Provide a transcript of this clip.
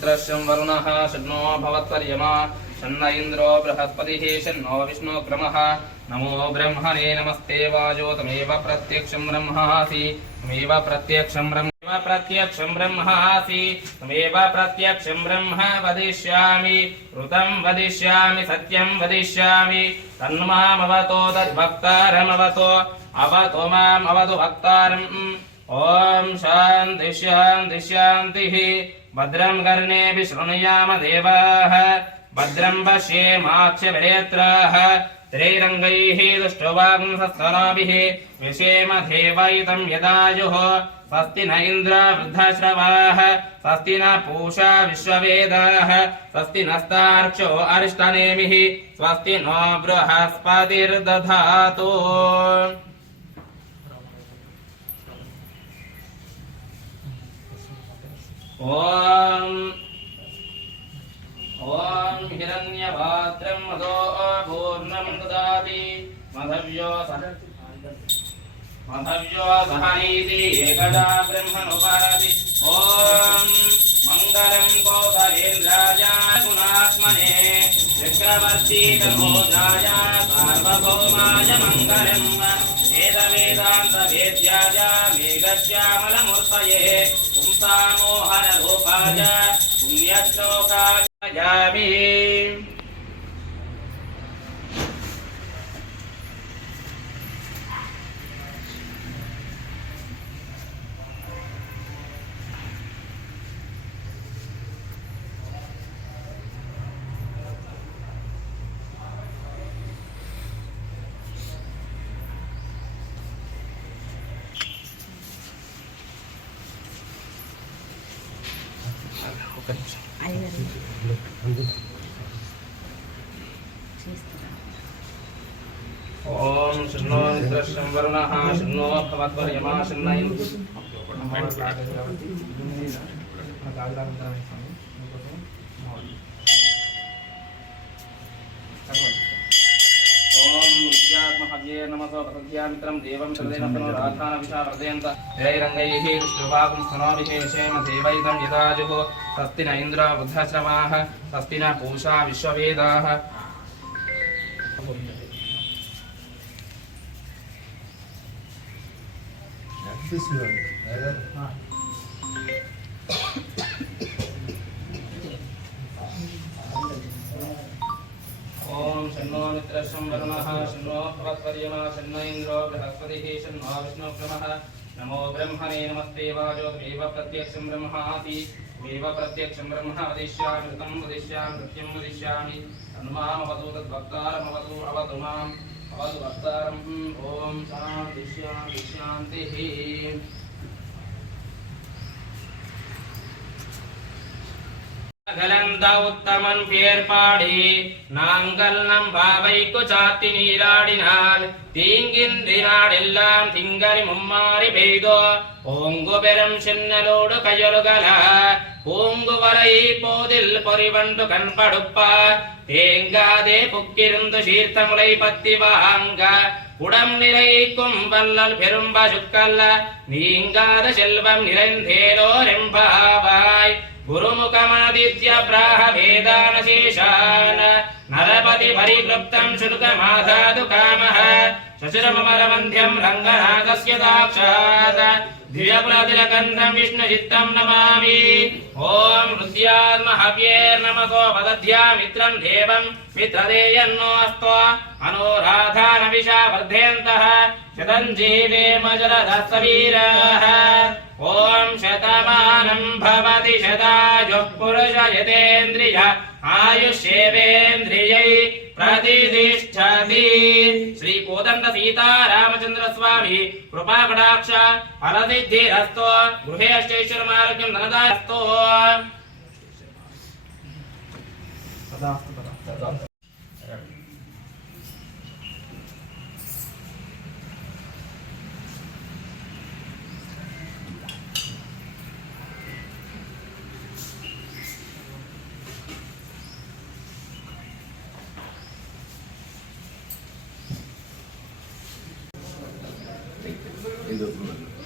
मित्रश्यं वरुणः शन्नो भवत्वर्यमा शन्न इन्द्रो बृहस्पतिः शन्नो विष्णुक्रमः नमो ब्रह्मणे नमस्ते वाजो तमेव प्रत्यक्षं ब्रह्मासि तमेव प्रत्यक्षं ब्रह्मासि तमेव प्रत्यक्षं ब्रह्म वदिष्यामि ऋतं वदिष्यामि सत्यं वदिष्यामि तन्मामवतो तद्भक्तारमवतो अवतो माम् अवतु भक्तारम् ॐ शान्ति शान्ति शान्तिः भद्रं कर्णेभिः शृणुयाम देवाः भद्रं पश्येमाक्षभिनेत्राः त्रैरङ्गैः दुष्टवागुंसस्तनोभिः विषेम देवैतं यदायुः स्वस्ति न इन्द्र वृद्धश्रवाः स्वस्ति न पूषा विश्ववेदाः स्वस्ति नस्तार्क्ष्यो अरिष्टनेमिः स्वस्ति नो बृहस्पतिर्दधातु ॐ हिरण्यभाद्रं मदो पूर्णं ददाति मधव्यो सहनीति एकदा ब्रह्मणोपहरति ॐ मङ्गलं कौसलेन्द्राय गुणात्मने चक्रवर्ती तनोजाय सार्वभौमाय मङ्गलं वेदवेदान्तवेद्याय मेघश्यामलमूर्तये पुंसामोहररूपाय पुण्यश्लोकाय जामि ओम शन्नो मित्रश्यं वरुणः शन्नो भवत्वर्यमा शन्न ओम विद्यात्महव्ये नमसो पतध्यामित्रं देवं सर्वेनतनो राधानविषा वर्धयन्त त्रैरङ्गैः दृष्ट्वागुंस्तनोभिः विषेम देवैतं यदाजुः स्वस्ति न इन्द्रो वृद्धश्रवाः स्वस्ति न पूषा विश्ववेदाः ओम शन्नो मित्रश्यं वरुणः शन्नो भवत्वर्यमा शन्न इन्द्रो बृहस्पतिः शन्नो विष्णुक्रमः नमो ब्रह्मणे नमस्ते वाजो तमेव प्रत्यक्षं ब्रह्मासि तमेव प्रत्यक्षं ब्रह्म वदिष्यामि ऋतं वदिष्यामि सत्यं वदिष्यामि तन्मामवतु तद्भक्तारमवतु अवतु माम् अवतु भक्तारम् ॐ शान्ति शान्ति शान्तिः கலந்த உத்தமன் பேர் பாடி நாங்கள் நம் பாவைக்கு சாத்தி நீராடினால் தீங்கின்றி நாடெல்லாம் திங்களி மும்மாறி பெய்தோ ஓங்கு பெரும் சின்னலோடு கயலுகல பூங்கு வரை போதில் பொறிவண்டு கண்படுப்ப தேங்காதே புக்கிருந்து சீர்த்தமுலை பத்தி வாங்க குடம் நிறைக்கும் வல்லல் பெரும் பசுக்கல்ல நீங்காத செல்வம் நிறைந்தேலோ ரெம்பாவாய் गुरुमुखमादित्य प्राह वेदानशेषान् नरपति परिक्लुप्तं शुल्कमाधातु कामः शशिरममलमन्ध्यं रङ्गनाथस्य साक्षात् दिव्यकुलतिलकन्धं विष्णुचित्तं नमामि ॐ हृद्यात्महव्येर्नमसो पदध्यामित्रं देवं मित्रदेयन्नोऽस्तु अनोराधानविषा वर्धयन्तः शतञ्जीवेम जलधस्तवीराः ॐ शतमानं भवति शतायुः पुरुष यतेन्द्रिय आयुष्येवेन्द्रियै प्रतिष्ठति श्री कोदंड सीता रामचंद्र स्वामी कृपा कटाक्ष फलसिद्धिरस्तु गृहे अष्टैश्वर्यमारोग्यं धनदास्तु Hindu.